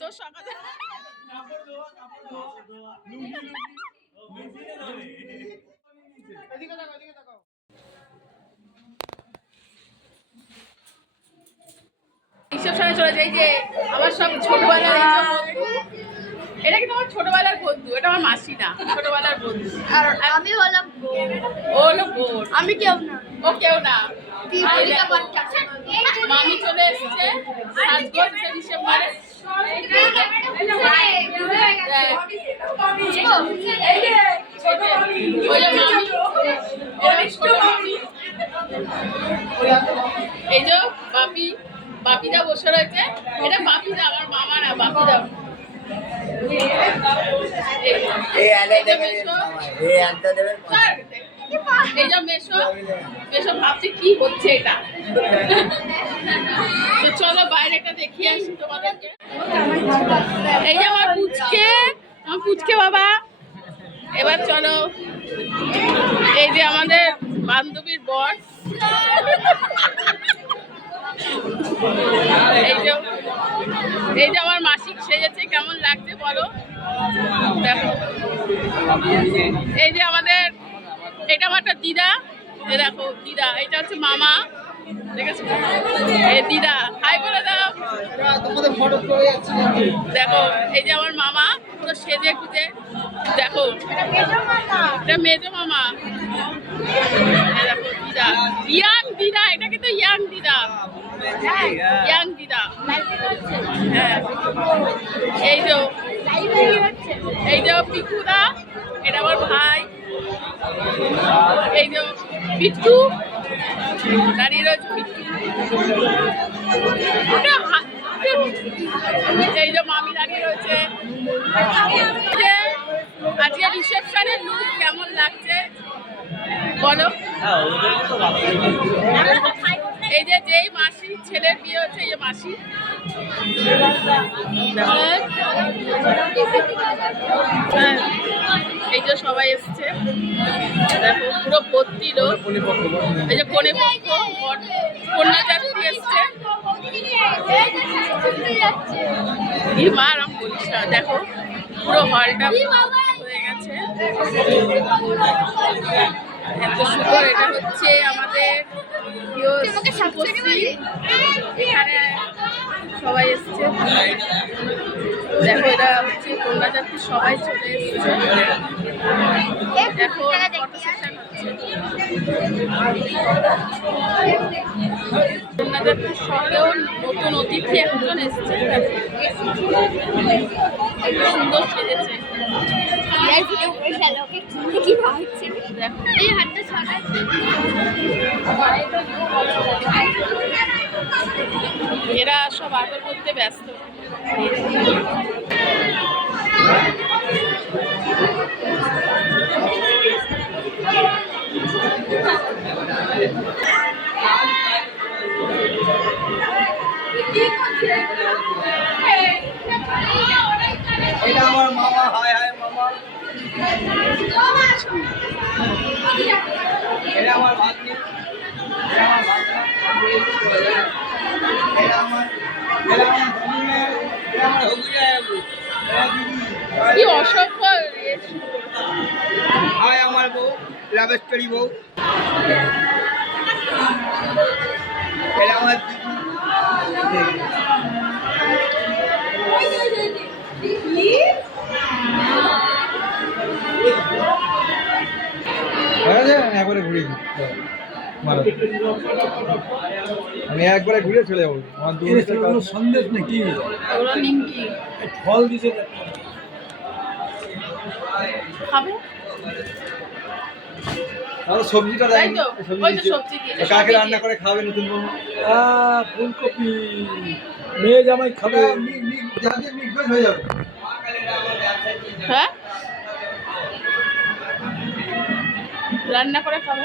তো সকালে রিসেপশনে চলে যাই যে আমার সব ছোটবেলার এটা কিন্তু আমার ছোটবেলার বন্ধু, এটা আমার মাসি না, ছোটবেলার বন্ধু। আর আমি হলাম ও হলো বোন, আমি কেউ না, ও কেউ না। মামি চলে এসছে সাজগোজে ডিসেম্বরে। এই যে বাপি, বাপিদা বসে রয়েছে। এটা বাপিদা, আমার মামা না, বাপিদা। এই যে মেশো, মেশো ভাবছি কি হচ্ছে এটা। তো চলো বাইরেটা দেখিয়ে আসি তোমাদেরকে। এই যে আমার পুচকে, আমার পুচকে বাবা। এবার চলো, এই যে আমাদের বান্ধবীর বর। এই যে আমার মাসিক সেজেছে, কেমন লাগছে বলো? দেখো, এই যে আমাদের, এটা আমার একটা দিদা। এ দেখো দিদা, এটা হচ্ছে মামা। দেখেছো? এই দিদা, হাই বলে দাও। দেখো, এই যে আমার মামা পুরো সেজে গুজে। দেখো, এটা মেজো মামা। দেখো দিদা, ইয়াং দিদা, এটা কিন্তু ইয়াং দিদা, ইয়াং দিদা। হ্যাঁ, এই যে, এই যে পিকুদা, এটা আমার ভাই। এই যে পিট্টু দাঁড়িয়ে রয়েছে, পিট্টু। এই যে মামি দাঁড়িয়ে রয়েছে। আজকে রিসেপশনের লুক কেমন লাগছে বলো? এই যে যেই মাসি ছেলের বিয়ে হচ্ছে, এই যে মাসি। এই যে সবাই এসছে, দেখো পুরো ভর্তি লোক। এই যে কনে পক্ষ, কন্যা যাত্রী এসছে। আরাম বলিস না, দেখো পুরো হলটা হয়ে গেছে, এত সুন্দর। এটা হচ্ছে আমাদের এখানে সবাই এসছে। দেখো, এটা হচ্ছে কন্যা যাত্রী, সবাই চলে এসছে। এখন ফটো সেশন হচ্ছে। কন্যা যাত্রীর সঙ্গেও নতুন অতিথি একজন এসছে, সুন্দর সেজেছে। এরা সব আদর করতে ব্যস্ত। এটা আমার মামা। হাই হাই মামা। এটা আমার ভাগ্নি, কি অসভ্য। হাই আমার বউ, লাভেশ্বরী বউ। এটা আমার একবারে ঘুরে আমি একবারে ঘুরে চলে যাবো। আমার সন্দেশ নাকি ফল দিছে সবজিটা কাকে রান্না করে খাবে নতুন ফুলকপি মেয়ে জামাই খাবে, হয়ে যাবে। হ্যাঁ, রান্না করে খাবে।